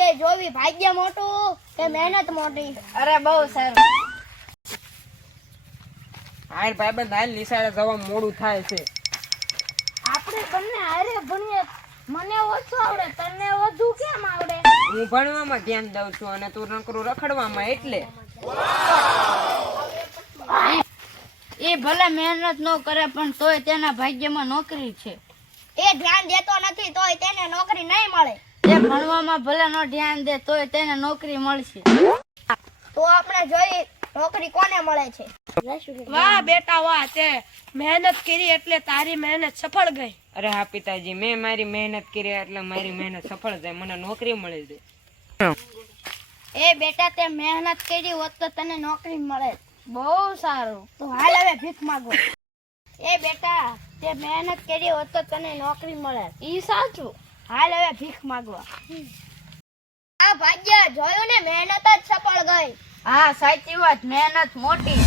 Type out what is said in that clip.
બે જોવી ભાગ્ય મોટું કે મહેનત મોટી? અરે બહુ સારું. હાલ ભાઈબંધ હાલ નિશાળે જવા મોડું થાય છે. આપણે બંને હારે ભણીએ. મને ઓછું આવડે, તને વધુ કેમ આવડે? હું ભણવામાં ધ્યાન દઉં છું અને તું નકરું રખડવામાં. એટલે એ ભલે મહેનત ન કરે પણ તોય તેના ભાગ્યમાં નોકરી છે. એ ધ્યાન દેતો નથી તોય તેને નોકરી નહીં મળે. તે ભણવામાં ભલે ન ધ્યાન દે તોય તેને નોકરી મળશે. તો આપણે જોઈએ નોકરી કોને મળે છે. વાહ બેટા વાહ, તે મહેનત કરી એટલે તારી મહેનત સફળ ગઈ. અરે હા પિતાજી, મેં મારી મહેનત કરી એટલે મારી મહેનત સફળ જાય, મને નોકરી મળી છે. એ બેટા તે મહેનત કરી હોત તો તને નોકરી મળે. બહુ સારું. તો હાલ હવે ભીખ માંગો. એ બેટા તે મહેનત કરી હોત તો તને નોકરી મળે. ઈ સાચું. હાલ હવે ભીખ માંગવા. આ ભાગ્ય જોયું ને, મહેનત જ સફળ ગઈ. હા સાચી વાત, મહેનત મોટી.